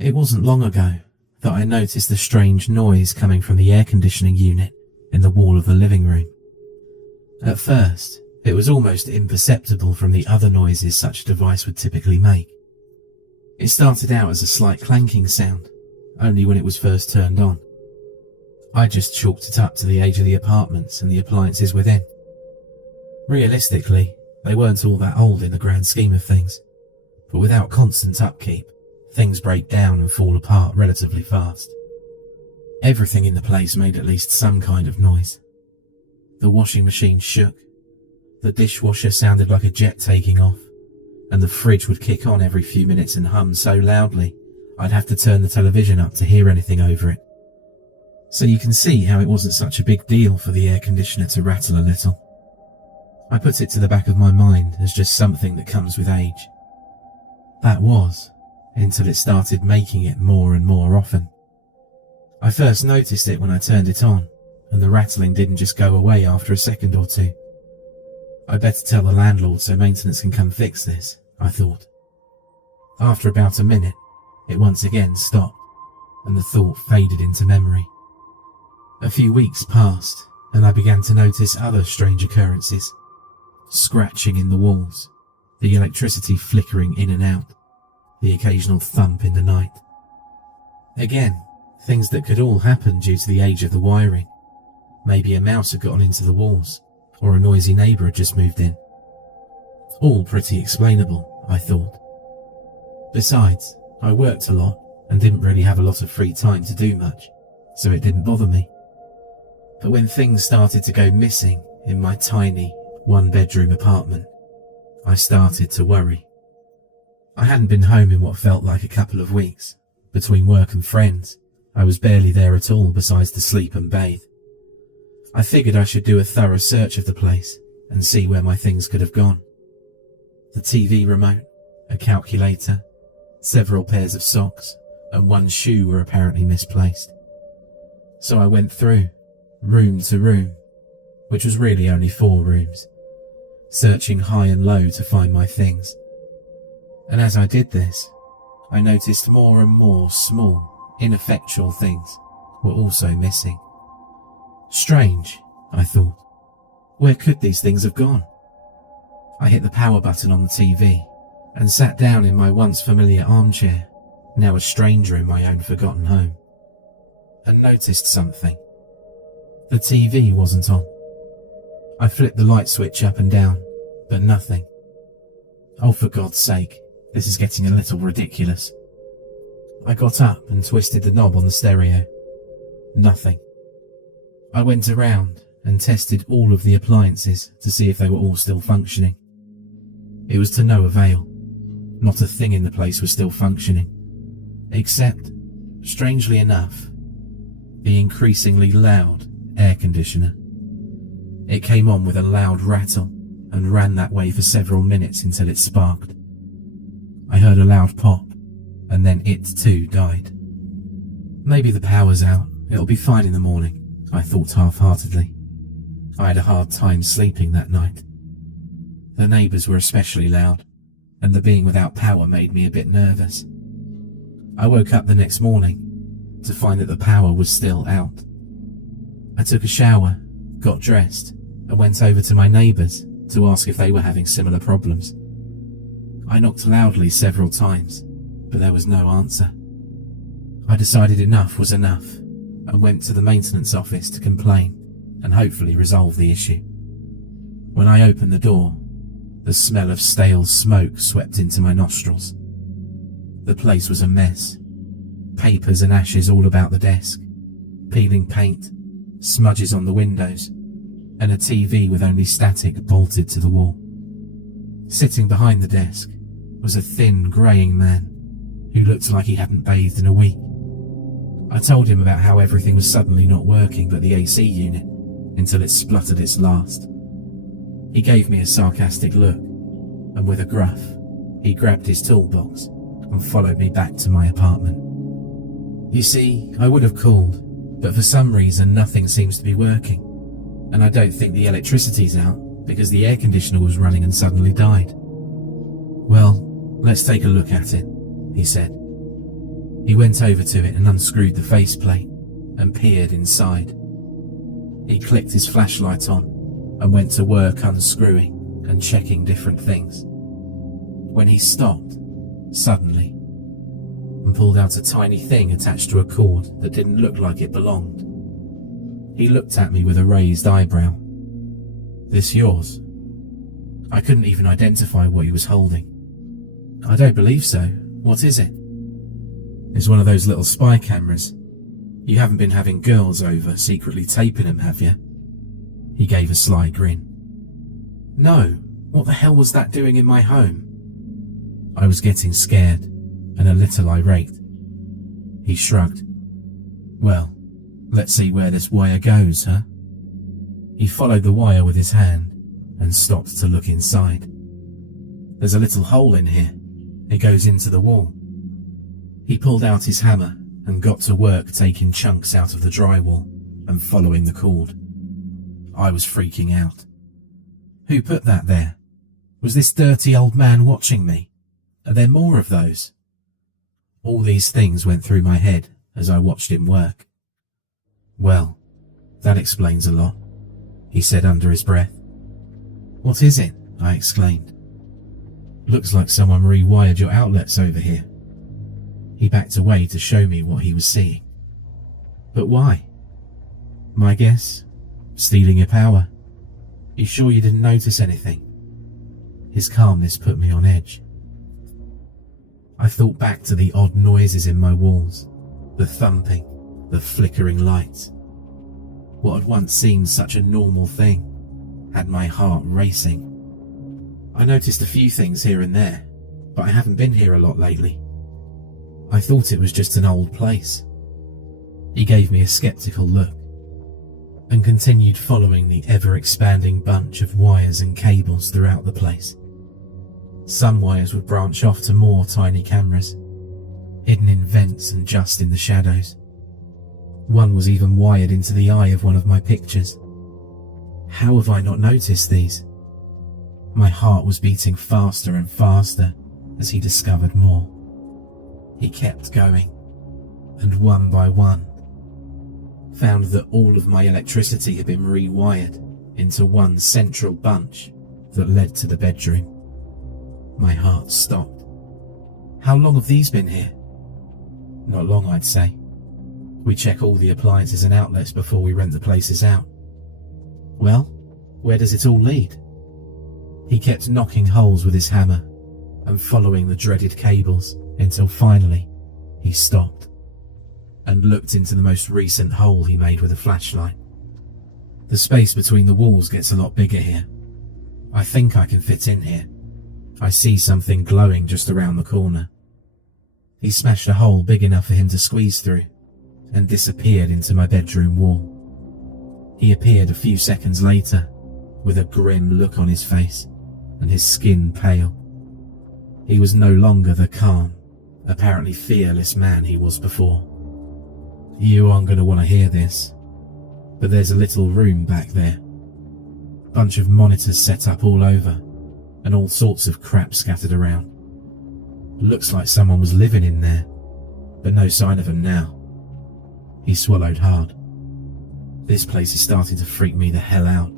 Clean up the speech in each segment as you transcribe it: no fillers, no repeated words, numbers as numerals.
It wasn't long ago that I noticed a strange noise coming from the air conditioning unit in the wall of the living room. At first, it was almost imperceptible from the other noises such a device would typically make. It started out as a slight clanking sound, only when it was first turned on. I just chalked it up to the age of the apartments and the appliances within. Realistically, they weren't all that old in the grand scheme of things, but without constant upkeep, things break down and fall apart relatively fast. Everything in the place made at least some kind of noise. The washing machine shook, the dishwasher sounded like a jet taking off, and the fridge would kick on every few minutes and hum so loudly I'd have to turn the television up to hear anything over it. So you can see how it wasn't such a big deal for the air conditioner to rattle a little. I put it to the back of my mind as just something that comes with age. That was, until it started making it more and more often. I first noticed it when I turned it on, and the rattling didn't just go away after a second or two. I better tell the landlord so maintenance can come fix this, I thought. After about a minute, it once again stopped, and the thought faded into memory. A few weeks passed, and I began to notice other strange occurrences. Scratching in the walls, the electricity flickering in and out, the occasional thump in the night. Again, things that could all happen due to the age of the wiring. Maybe a mouse had gotten into the walls, or a noisy neighbour had just moved in. All pretty explainable, I thought. Besides, I worked a lot and didn't really have a lot of free time to do much, so it didn't bother me. But when things started to go missing in my tiny, one-bedroom apartment, I started to worry. I hadn't been home in what felt like a couple of weeks. Between work and friends, I was barely there at all besides to sleep and bathe. I figured I should do a thorough search of the place and see where my things could have gone. The TV remote, a calculator, several pairs of socks, and one shoe were apparently misplaced. So I went through, room to room, which was really only 4 rooms, searching high and low to find my things. And as I did this, I noticed more and more small, ineffectual things were also missing. Strange, I thought. Where could these things have gone? I hit the power button on the TV and sat down in my once familiar armchair, now a stranger in my own forgotten home, and noticed something. The TV wasn't on. I flipped the light switch up and down, but nothing. Oh, for God's sake, this is getting a little ridiculous. I got up and twisted the knob on the stereo. Nothing. I went around and tested all of the appliances to see if they were all still functioning. It was to no avail. Not a thing in the place was still functioning, except, strangely enough, the increasingly loud air conditioner. It came on with a loud rattle and ran that way for several minutes until it sparked. I heard a loud pop, and then it too died. Maybe the power's out, it'll be fine in the morning, I thought half-heartedly. I had a hard time sleeping that night. The neighbours were especially loud, and the being without power made me a bit nervous. I woke up the next morning to find that the power was still out. I took a shower, got dressed, and went over to my neighbours to ask if they were having similar problems. I knocked loudly several times, but there was no answer. I decided enough was enough and went to the maintenance office to complain and hopefully resolve the issue. When I opened the door, the smell of stale smoke swept into my nostrils. The place was a mess. Papers and ashes all about the desk, peeling paint, smudges on the windows, and a TV with only static bolted to the wall. Sitting behind the desk was a thin, greying man who looked like he hadn't bathed in a week. I told him about how everything was suddenly not working but the AC unit until it spluttered its last. He gave me a sarcastic look, and with a gruff, he grabbed his toolbox and followed me back to my apartment. You see, I would have called, but for some reason nothing seems to be working, and I don't think the electricity's out because the air conditioner was running and suddenly died. Well, let's take a look at it, he said. He went over to it and unscrewed the faceplate and peered inside. He clicked his flashlight on and went to work unscrewing and checking different things. When he stopped, suddenly, and pulled out a tiny thing attached to a cord that didn't look like it belonged. He looked at me with a raised eyebrow. "This yours?" I couldn't even identify what he was holding. "I don't believe so. What is it?" "It's one of those little spy cameras. You haven't been having girls over secretly taping them, have you?" He gave a sly grin. "No, what the hell was that doing in my home?" I was getting scared and a little irate. He shrugged. "Well, let's see where this wire goes, huh?" He followed the wire with his hand and stopped to look inside. "There's a little hole in here. It goes into the wall." He pulled out his hammer and got to work taking chunks out of the drywall and following the cord. I was freaking out. Who put that there? Was this dirty old man watching me? Are there more of those? All these things went through my head as I watched him work. "Well, that explains a lot," he said under his breath. "What is it?" I exclaimed. "Looks like someone rewired your outlets over here." He backed away to show me what he was seeing. "But why?" "My guess? Stealing your power. You sure you didn't notice anything?" His calmness put me on edge. I thought back to the odd noises in my walls, the thumping, the flickering lights. What had once seemed such a normal thing had my heart racing. I noticed a few things here and there, but I haven't been here a lot lately. I thought it was just an old place. He gave me a skeptical look and continued following the ever-expanding bunch of wires and cables throughout the place. Some wires would branch off to more tiny cameras, hidden in vents and just in the shadows. One was even wired into the eye of one of my pictures. How have I not noticed these? My heart was beating faster and faster as he discovered more. He kept going, and one by one, found that all of my electricity had been rewired into one central bunch that led to the bedroom. My heart stopped. How long have these been here? Not long, I'd say. We check all the appliances and outlets before we rent the places out. Well, where does it all lead? He kept knocking holes with his hammer and following the dreaded cables until finally he stopped and looked into the most recent hole he made with a flashlight. The space between the walls gets a lot bigger here. I think I can fit in here. I see something glowing just around the corner. He smashed a hole big enough for him to squeeze through and disappeared into my bedroom wall. He appeared a few seconds later with a grim look on his face and his skin pale. He was no longer the calm, apparently fearless man he was before. You aren't going to want to hear this, but there's a little room back there. Bunch of monitors set up all over and all sorts of crap scattered around. Looks like someone was living in there, but no sign of him now. He swallowed hard. This place is starting to freak me the hell out.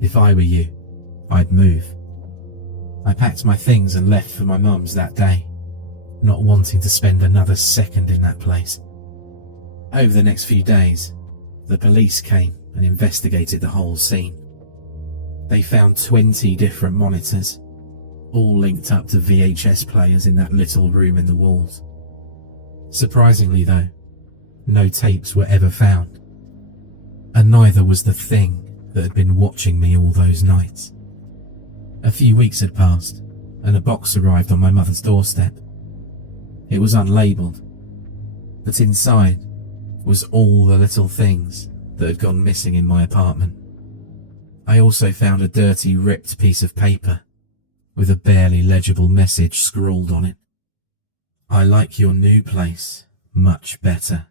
If I were you, I'd move. I packed my things and left for my mum's that day, not wanting to spend another second in that place. Over the next few days, the police came and investigated the whole scene. They found 20 different monitors, all linked up to VHS players in that little room in the walls. Surprisingly though, no tapes were ever found, and neither was the thing that had been watching me all those nights. A few weeks had passed, and a box arrived on my mother's doorstep. It was unlabelled, but inside was all the little things that had gone missing in my apartment. I also found a dirty, ripped piece of paper with a barely legible message scrawled on it. I like your new place much better.